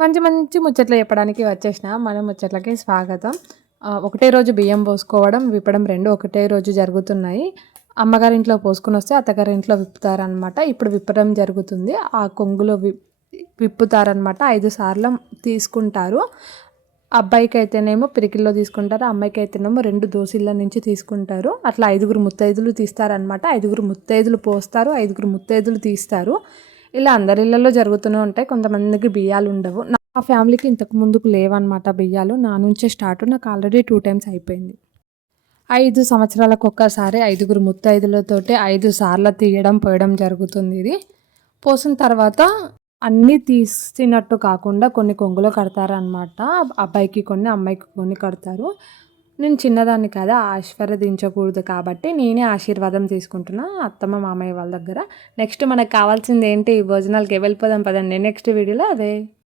మంచి మంచి ముచ్చట్లు చెప్పడానికి వచ్చేసిన మన ముచ్చట్లకి స్వాగతం. ఒకటే రోజు బియ్యం పోసుకోవడం, విప్పడం 2 ఒకటే రోజు జరుగుతున్నాయి. అమ్మగారింట్లో పోసుకొనొస్తే అత్తగారింట్లో విప్పుతారనమాట. ఇప్పుడు విప్పడం జరుగుతుంది. ఆ కొంగులో విప్పుతారనమాట. 5 సార్లు తీసుకుంటారు. అబ్బాయికైతేనేమో పిరికిల్లో తీసుకుంటారు. అమ్మాయికైతేనేమో 2 దోసిళ్ళ నుంచి తీసుకుంటారు. అట్లా 5గురు ముత్తైదులు తీస్తారనమాట. 5గురు ముత్తైదులు పోస్తారు. 5గురు ముత్తైదులు తీస్తారు. ఇలా అందరి ఇళ్లలో జరుగుతూనే ఉంటాయి. కొంతమందికి బియ్యాలు ఉండవు. నా ఫ్యామిలీకి ఇంతకు ముందుకు లేవన్నమాట బియ్యాలు. నా నుంచే స్టార్ట్. నాకు ఆల్రెడీ 2 టైమ్స్ అయిపోయింది. 5 సంవత్సరాలకు ఒక్కసారి 5గురు ముత్తైదులతోటి 5 సార్లు తీయడం పోయడం జరుగుతుంది. ఇది పోసిన తర్వాత అన్నీ తీసినట్టు కాకుండా కొన్ని కొంగులో కడతారనమాట. అబ్బాయికి కొన్ని, అమ్మాయికి కొన్ని కడతారు. నేను చిన్నదాన్ని కదా, ఆశీర్వదించకూడదు కాబట్టి నేనే ఆశీర్వాదం తీసుకుంటున్నా అత్తమ్మ మామయ్య వాళ్ళ దగ్గర. నెక్స్ట్ మనకు కావాల్సింది ఏంటి, భోజనాలకి వెళ్ళిపోదాం పదండి నెక్స్ట్ వీడియోలో అదే.